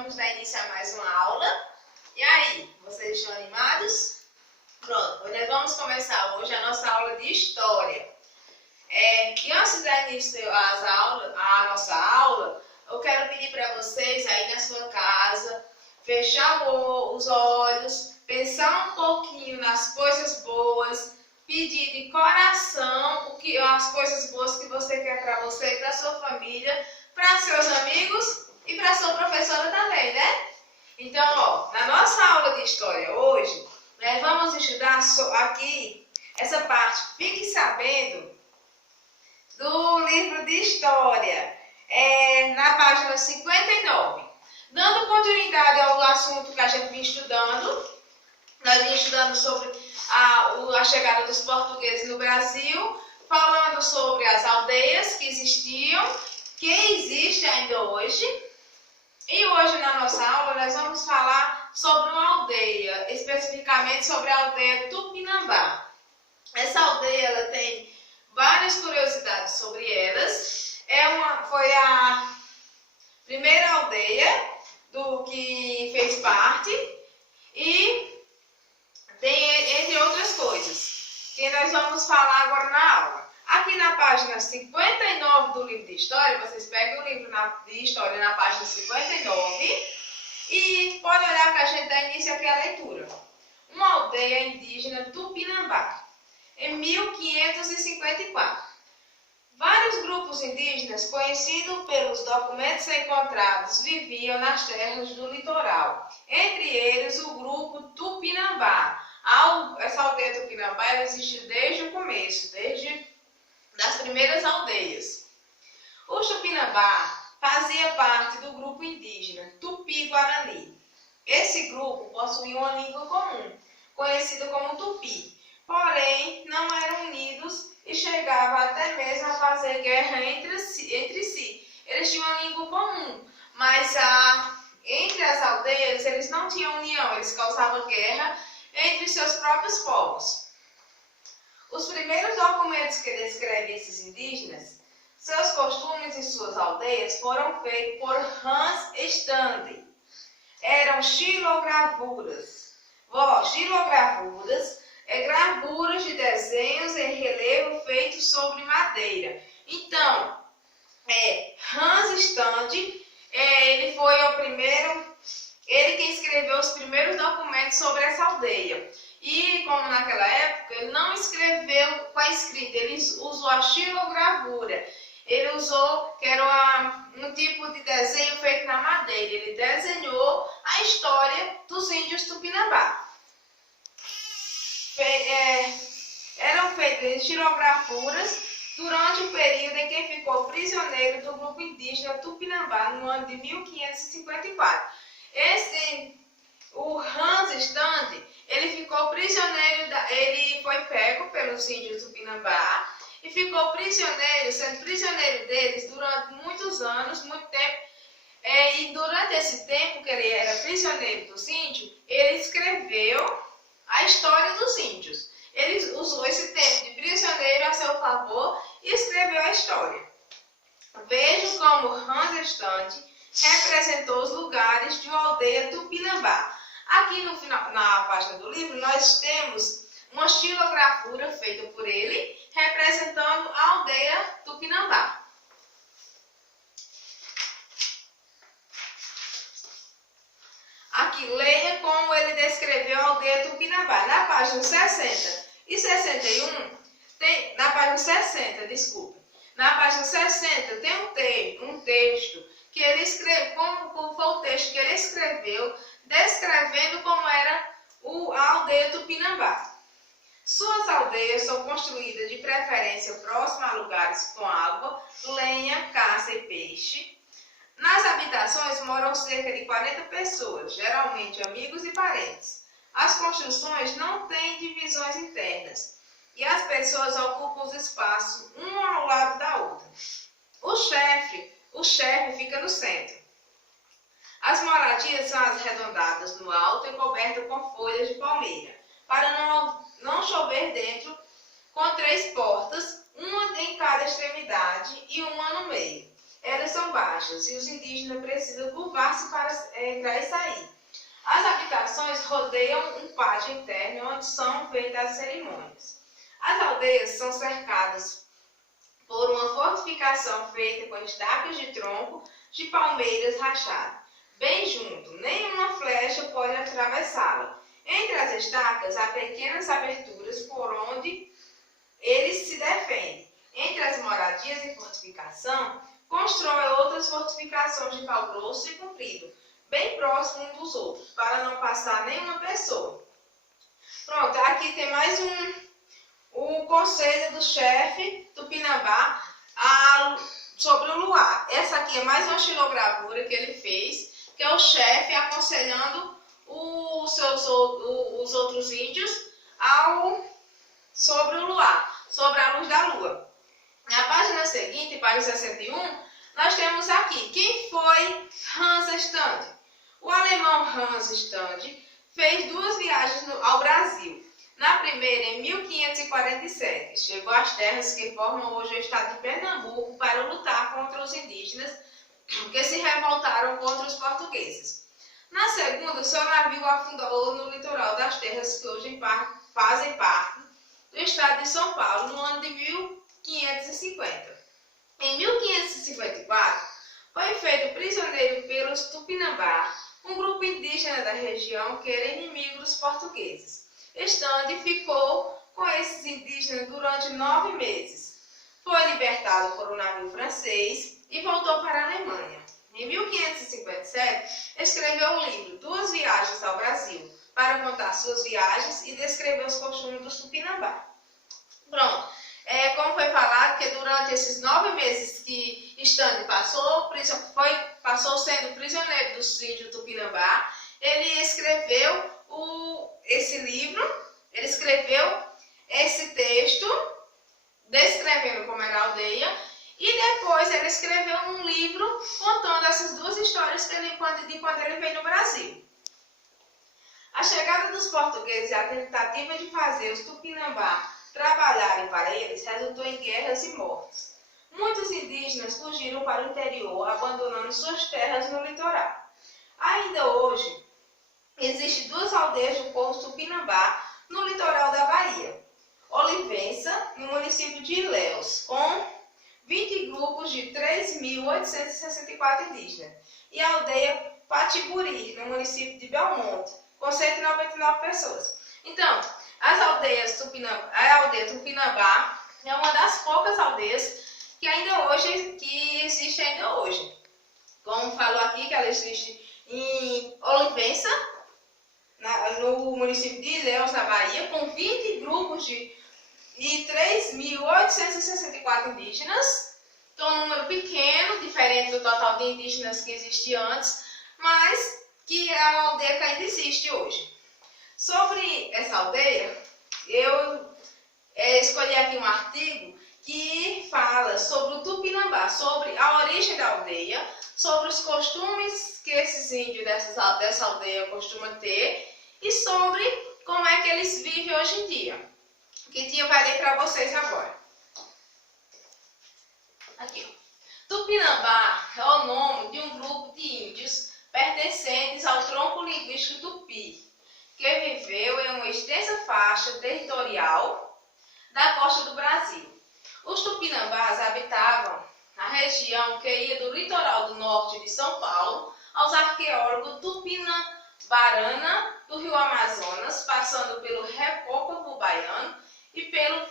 vamos dar início a mais uma aula. E aí, vocês estão animados? Pronto, nós vamos começar hoje a nossa aula de História. E antes de dar início à nossa aula, eu quero pedir para vocês aí na sua casa, fechar os olhos, pensar um pouquinho nas coisas boas, pedir de coração as coisas boas que você quer para você e para sua família, para seus amigos e para sua professora também, né? Então, na nossa aula de História hoje, nós vamos estudar aqui essa parte. Fique sabendo do livro de História, na página 59. Dando continuidade ao assunto que a gente vinha estudando, nós vimos estudando sobre a chegada dos portugueses no Brasil, falando sobre as aldeias que existiam, que existem ainda hoje. E hoje na nossa aula nós vamos falar sobre uma aldeia, especificamente sobre a aldeia Tupinambá. Essa aldeia ela tem várias curiosidades sobre elas. Foi a primeira aldeia do que fez parte e tem entre outras coisas que nós vamos falar agora na aula. Aqui na página 59 do livro de História, vocês pegam o livro de História na página 59 e podem olhar que a gente dá início aqui à leitura. Uma aldeia indígena Tupinambá, em 1554. Vários grupos indígenas, conhecidos pelos documentos encontrados, viviam nas terras do litoral. Entre eles, o grupo Tupinambá. Essa aldeia Tupinambá existe desde o começo, desde das primeiras aldeias. O Tupinambá fazia parte do grupo indígena Tupi-Guarani. Esse grupo possuía uma língua comum, conhecida como Tupi, porém não eram unidos e chegavam até mesmo a fazer guerra entre si. Eles tinham uma língua comum, mas entre as aldeias eles não tinham união, eles causavam guerra entre seus próprios povos. Os primeiros documentos que descrevem esses indígenas, seus costumes e suas aldeias foram feitos por Hans Stande. Eram xilogravuras. Xilogravuras gravuras de desenhos em relevo feitos sobre madeira. Então, Hans Stande, ele foi o primeiro, ele que escreveu os primeiros documentos sobre essa aldeia. E como naquela época ele não escreveu com a escrita, ele usou a xilogravura. Ele usou, que era um tipo de desenho feito na madeira. Ele desenhou a história dos índios Tupinambá. Eram feitas em xilogravuras durante o período em que ficou prisioneiro do grupo indígena Tupinambá, no ano de 1554. O Hans Stande, ele ficou prisioneiro, ele foi pego pelos índios Tupinambá e ficou prisioneiro, sendo prisioneiro deles durante muitos anos, muito tempo. E durante esse tempo que ele era prisioneiro dos índios, ele escreveu a história dos índios. Ele usou esse tempo de prisioneiro a seu favor e escreveu a história. Vejam como Hans Stande representou os lugares de uma aldeia Tupinambá. Aqui no final, na página do livro, nós temos uma xilogravura feita por ele, representando a aldeia Tupinambá. Aqui, leia como ele descreveu a aldeia Tupinambá. Na página 60 e 61, na página 60 tem um texto que ele escreveu, como foi o texto que ele escreveu, descrevendo como era a aldeia Tupinambá. Suas aldeias são construídas de preferência próximas a lugares com água, lenha, caça e peixe. Nas habitações moram cerca de 40 pessoas, geralmente amigos e parentes. As construções não têm divisões internas e as pessoas ocupam os espaços um ao lado da outra. O chefe fica no centro. As moradias são arredondadas no alto e cobertas com folhas de palmeira, para não chover dentro, com 3 portas, uma em cada extremidade e uma no meio. elas são baixas e os indígenas precisam curvar-se para entrar e sair. As habitações rodeiam um pátio interno onde são feitas as cerimônias. As aldeias são cercadas por uma fortificação feita com estacas de tronco de palmeiras rachadas, bem junto, nenhuma flecha pode atravessá-la. Entre as estacas há pequenas aberturas por onde eles se defendem. Entre as moradias e fortificação, constrói outras fortificações de pau grosso e comprido, bem próximo uns dos outros, para não passar nenhuma pessoa. Pronto, aqui tem mais o conselho do chefe Tupinambá sobre o luar. Essa aqui é mais uma xilogravura que ele fez, que é o chefe aconselhando os outros índios sobre o luar, sobre a luz da lua. Na página seguinte, página 61, nós temos aqui quem foi Hans Stund. O alemão Hans Stund fez 2 viagens ao Brasil. Na primeira, em 1547, chegou às terras que formam hoje o estado de Pernambuco para lutar contra os indígenas que se revoltaram contra os portugueses. Na segunda, seu navio afundou no litoral das terras que hoje fazem parte do estado de São Paulo no ano de 1550. Em 1554, foi feito prisioneiro pelos Tupinambá, um grupo indígena da região que era inimigo dos portugueses. Stund ficou com esses indígenas durante 9 meses. Foi libertado por um navio francês e voltou para a Alemanha. Em 1557, escreveu um livro, 2 viagens ao Brasil, para contar suas viagens e descrever os costumes dos Tupinambá. Pronto, como foi falado, que durante esses 9 meses que Stund passou sendo prisioneiro dos índios Tupinambá, ele escreveu esse livro, ele escreveu esse texto, descrevendo como era a aldeia, e depois ele escreveu um livro contando essas 2 histórias de quando ele veio no Brasil. A chegada dos portugueses e a tentativa de fazer os Tupinambá trabalharem para eles resultou em guerras e mortes. Muitos indígenas fugiram para o interior, abandonando suas terras no litoral. Ainda hoje, existem 2 aldeias do povo Tupinambá no litoral da Bahia. Olivença, no município de Ilhéus, com 20 grupos de 3.864 indígenas. E a aldeia Patiburi, no município de Belmonte, com 199 pessoas. Então, a aldeia Tupinambá é uma das poucas aldeias que existe ainda hoje. Como falou aqui, que ela existe em Olivença, no município de Ilhéus, na Bahia, com 20 grupos e 3.864 indígenas. Então, um número pequeno, diferente do total de indígenas que existia antes, mas que é uma aldeia que ainda existe hoje. Sobre essa aldeia, eu escolhi aqui um artigo que fala sobre o Tupinambá, sobre a origem da aldeia, sobre os costumes que esses índios dessa aldeia costumam ter e sobre como é que eles vivem hoje em dia. Que eu vai ler para vocês agora. Aqui, ó. Tupinambá é o nome de um grupo de índios pertencentes ao tronco linguístico tupi, que viveu em uma extensa faixa territorial da costa do Brasil. Os Tupinambás habitavam a região que ia do litoral do norte de São Paulo aos arqueólogos Tupinambarana do rio Amazonas, passando pelo Recôncavo Baiano e pela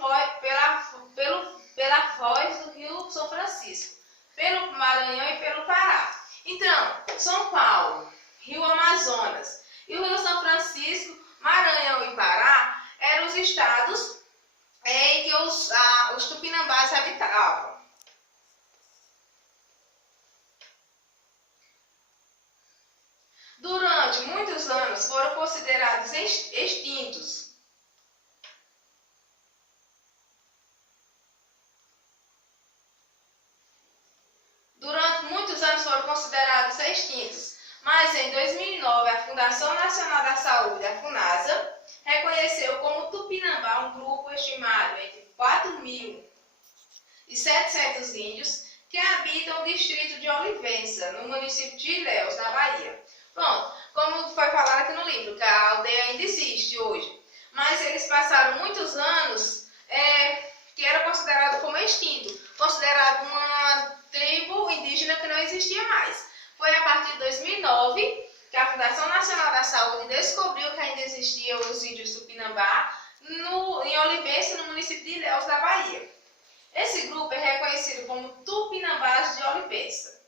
foz do rio São Francisco, pelo Maranhão e pelo Pará. Então, São Paulo, rio Amazonas e o rio São Francisco, Maranhão e Pará eram os estados em que os Tupinambás habitavam. Durante muitos anos foram considerados extintos. Mas em 2009, a Fundação Nacional da Saúde, a FUNASA, reconheceu como Tupinambá um grupo estimado entre 4.700 índios que habitam o distrito de Olivença, no município de Ilhéus, na Bahia. Pronto, como foi falado aqui no livro, que a aldeia ainda existe hoje, mas eles passaram muitos anos que era considerado como extinto, considerado uma tribo indígena que não existia mais. Foi a partir de 2009 que a Fundação Nacional da Saúde descobriu que ainda existiam os índios Tupinambá em Olivença, no município de Ilhéus, da Bahia. Esse grupo é reconhecido como Tupinambás de Olivença.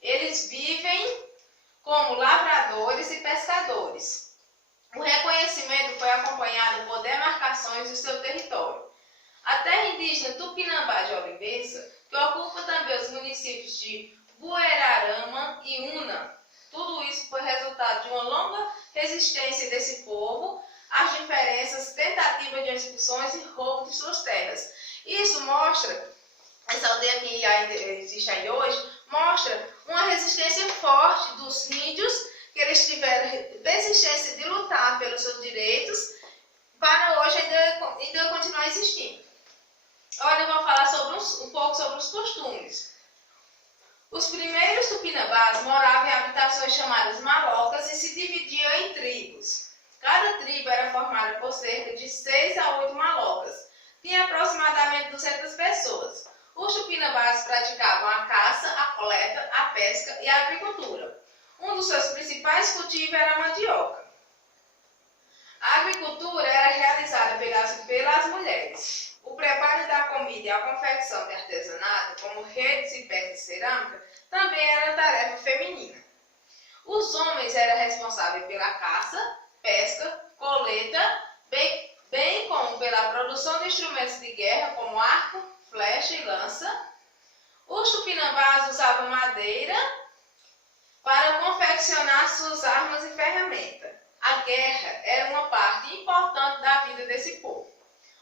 Eles vivem como lavradores e pescadores. O reconhecimento foi acompanhado por demarcações do seu território. A terra indígena Tupinambá de Olivença, que ocupa também os municípios de Buerarama e Una. Tudo isso foi resultado de uma longa resistência desse povo às diferenças, tentativas de expulsões e roubo de suas terras. Isso mostra, essa aldeia que ainda existe aí hoje, mostra uma resistência forte dos índios, que eles tiveram desistência de lutar pelos seus direitos, para hoje ainda continuar existindo. Agora eu vou falar um pouco sobre os costumes. Os primeiros tupinambás moravam em habitações chamadas malocas e se dividiam em tribos. Cada tribo era formada por cerca de 6 a 8 malocas. Tinha aproximadamente 200 pessoas. Os tupinambás praticavam a caça, a coleta, a pesca e a agricultura. Um dos seus principais cultivos era a mandioca. A agricultura era realizada pelas mulheres. O preparo da comida e a confecção de artesanato, como redes e peças de cerâmica, também era tarefa feminina. Os homens eram responsáveis pela caça, pesca, coleta, bem como pela produção de instrumentos de guerra, como arco, flecha e lança. Os tupinambás usavam madeira para confeccionar suas armas e ferramentas. A guerra era uma parte importante da vida desse povo.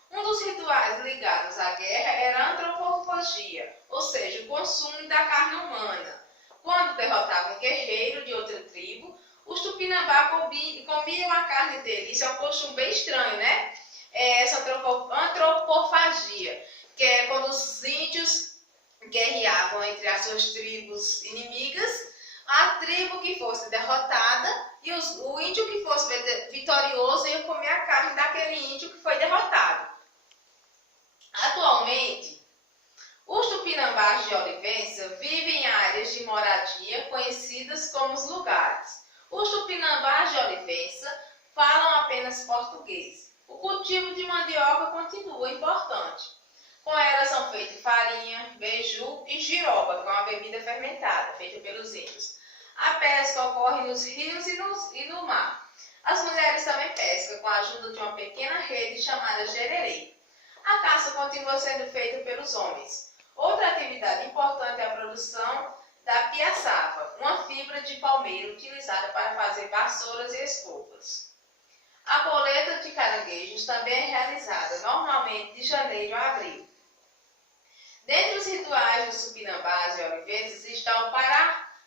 Um dos rituais ligados à guerra era a antropofagia, ou seja, o consumo da carne humana. Quando derrotavam um guerreiro de outra tribo, os tupinambá comiam a carne dele. Isso é um costume bem estranho, né? Essa antropofagia, que é quando os índios guerreavam entre as suas tribos inimigas, a tribo que fosse derrotada e o índio que fosse vitorioso ia comer a carne daquele índio que foi derrotado. Atualmente, os tupinambás de Olivença vivem em áreas de moradia conhecidas como os lugares. Os tupinambás de Olivença falam apenas português. O cultivo de mandioca continua importante. Com ela são feitas farinha, beiju e giroba, que é uma bebida fermentada, feita pelos índios. A pesca ocorre nos rios e no mar. As mulheres também pescam com a ajuda de uma pequena rede chamada gererê. A caça continua sendo feita pelos homens. Outra atividade importante é a produção da piaçava, uma fibra de palmeira utilizada para fazer vassouras e escovas. A coleta de caranguejos também é realizada, normalmente de janeiro a abril. Dentre os rituais dos tupinambás de Olivença está o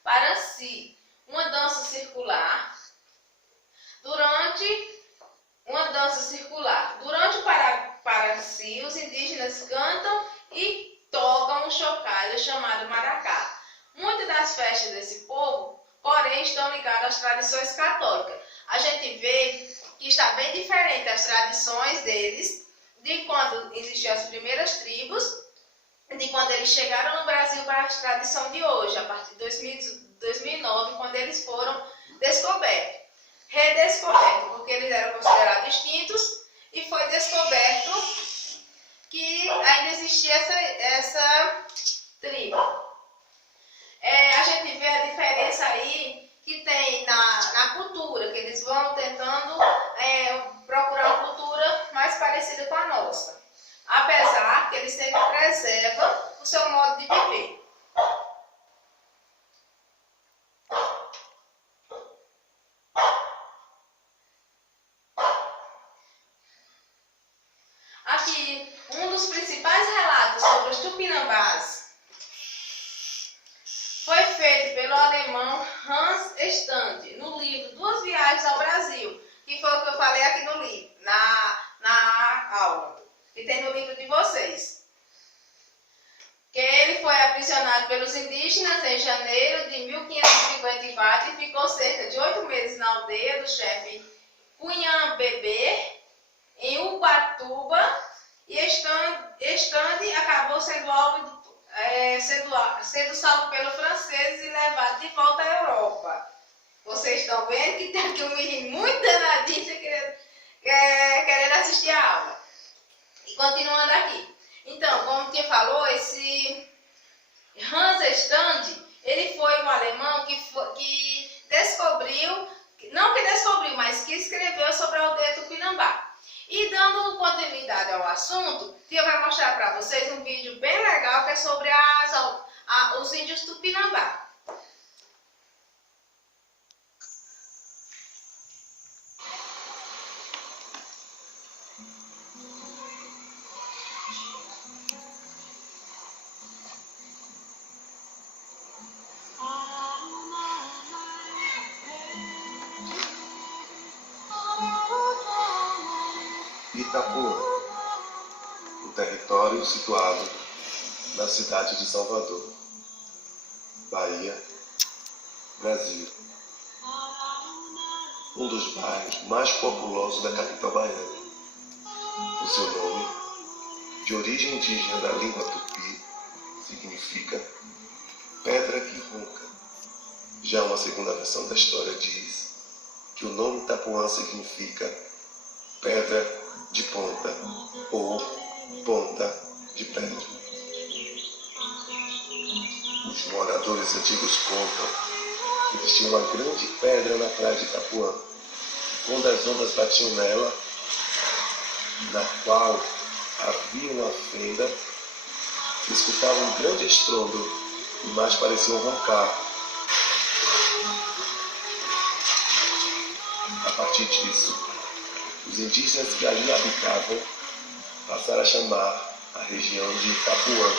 Paranci, uma dança circular. Durante o Paranci, os indígenas cantam e tocam um chocalho chamado maracá. Muitas das festas desse povo, porém, estão ligadas às tradições católicas. A gente vê que está bem diferente as tradições deles de quando existiam as primeiras tribos, de quando eles chegaram no Brasil para a tradição de hoje, a partir de 2009, quando eles foram redescobertos, porque eles eram considerados extintos, e foi descoberto que ainda existia essa tribo. A gente vê a diferença aí que tem na cultura, que eles vão tentando procurar uma cultura mais parecida com a nossa, apesar que eles sempre preservam o seu modo de viver. Aqui, um dos principais relatos sobre os tupinambás foi feito pelo alemão Hans Stande, no livro Duas Viagens ao Brasil, que foi o que eu falei aqui no livro, na aula, que tem no livro de vocês. Que ele foi aprisionado pelos indígenas em janeiro de 1554 e ficou cerca de 8 meses na aldeia do chefe Cunhambebê, em Ubatuba, e estando acabou sendo salvo pelos franceses e levado de volta à Europa. Vocês estão vendo que tem aqui um menino muito danadinho querendo assistir a aula. E continuando aqui. Então, como que falou, esse Hans Stande, ele foi um alemão que descobriu, não que descobriu, mas que escreveu sobre a aldeia Tupinambá. E dando continuidade ao assunto, eu vou mostrar para vocês um vídeo bem legal que é sobre os índios Tupinambá. Itapuã, um território situado na cidade de Salvador, Bahia, Brasil. Um dos bairros mais populosos da capital baiana. O seu nome, de origem indígena da língua tupi, significa pedra que ronca. Já uma segunda versão da história diz que o nome Itapuã significa pedra de ponta ou ponta de pedra. Os moradores antigos contam que existia uma grande pedra na praia de Itapuã. Quando as ondas batiam nela, na qual havia uma fenda, se escutava um grande estrondo e mais pareciam roncar. A partir disso, os indígenas que ali habitavam passaram a chamar a região de Itapuã,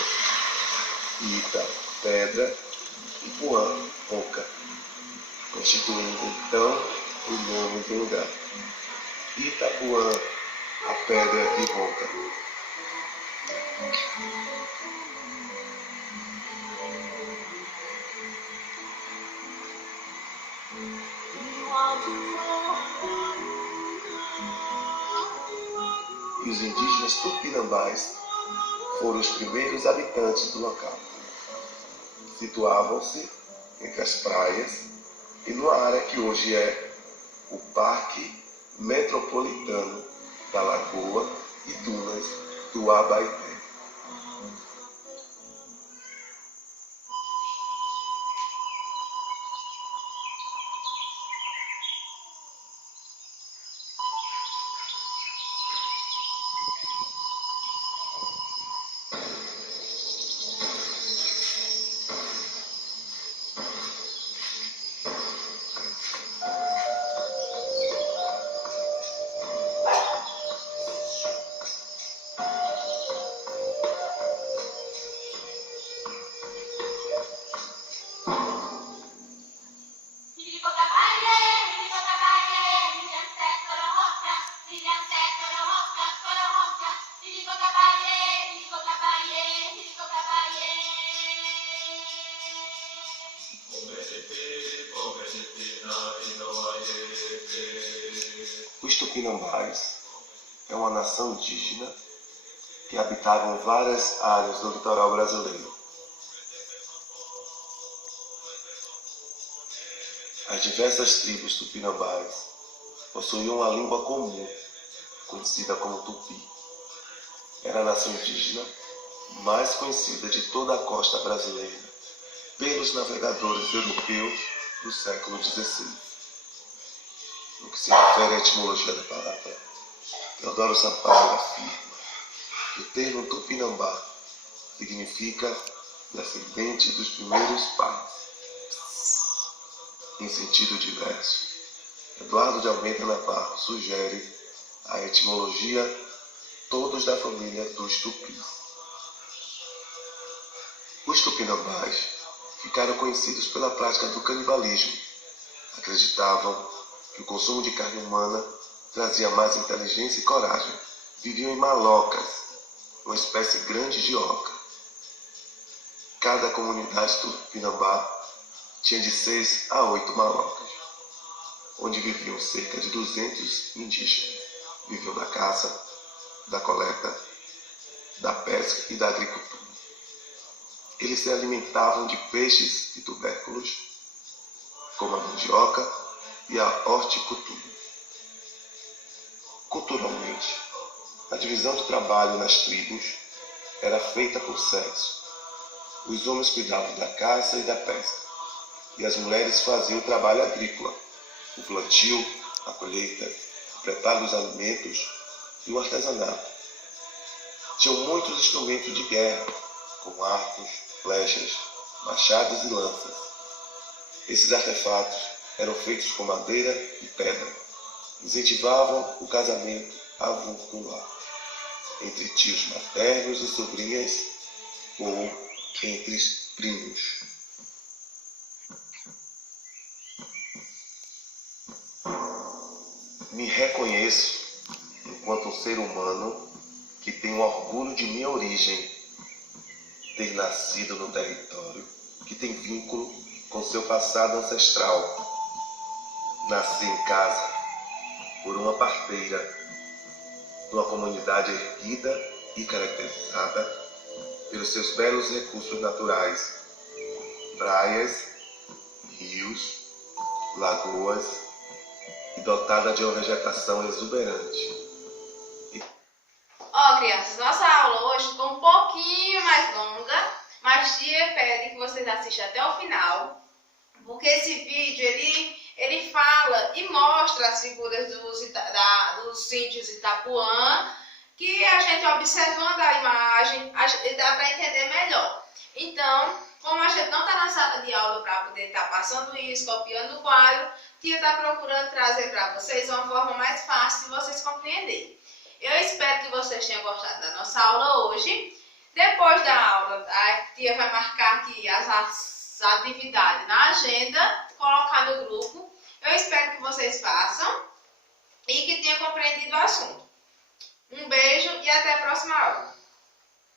Ita, pedra, e Puã, ronca, constituindo então o nome do lugar. Itapuã, a pedra que ronca. E os indígenas tupinambás foram os primeiros habitantes do local. Situavam-se entre as praias e numa área que hoje é o Parque Metropolitano da Lagoa e Dunas do Abaeté. Os tupinambás é uma nação indígena que habitavam várias áreas do litoral brasileiro. As diversas tribos tupinambás possuíam uma língua comum, conhecida como tupi. Era a nação indígena mais conhecida de toda a costa brasileira pelos navegadores europeus do século XVI. No que se refere à etimologia da palavra, Teodoro Sampaio afirma que o termo Tupinambá significa descendente dos primeiros pais. Em sentido diverso, Eduardo de Almeida Navarro sugere a etimologia todos da família dos tupis. Os tupinambás ficaram conhecidos pela prática do canibalismo. Acreditavam que o consumo de carne humana trazia mais inteligência e coragem. Viviam em malocas, uma espécie grande de oca. Cada comunidade tupinambá tinha de 6 a 8 malocas, onde viviam cerca de 200 indígenas. Viviam da caça, da coleta, da pesca e da agricultura. Eles se alimentavam de peixes e tubérculos, como a mandioca e a horticultura. Culturalmente, a divisão do trabalho nas tribos era feita por sexo. Os homens cuidavam da caça e da pesca, e as mulheres faziam o trabalho agrícola, o plantio, a colheita, o preparo dos alimentos e o artesanato. Tinham muitos instrumentos de guerra, como arcos, flechas, machados e lanças. Esses artefatos eram feitos com madeira e pedra. Incentivavam o casamento avuncular entre tios maternos e sobrinhas ou entre primos. Me reconheço enquanto um ser humano que tem o orgulho de minha origem, ter nascido no território que tem vínculo com seu passado ancestral. Nasci em casa por uma parteira, numa comunidade erguida e caracterizada pelos seus belos recursos naturais, praias, rios, lagoas e dotada de uma vegetação exuberante. Crianças, nossa aula hoje ficou um pouquinho mais longa, mas tia pede que vocês assistam até o final, porque esse vídeo ele fala e mostra as figuras dos sítios Itapuã, que a gente observando a imagem, dá para entender melhor. Então, como a gente não está na sala de aula para poder estar passando isso, copiando o quadro, tia está procurando trazer para vocês uma forma mais fácil de vocês compreenderem. Eu espero que vocês tenham gostado da nossa aula hoje. Depois da aula, a tia vai marcar aqui as atividades na agenda, colocar no grupo. Eu espero que vocês façam e que tenham compreendido o assunto. Um beijo e até a próxima aula.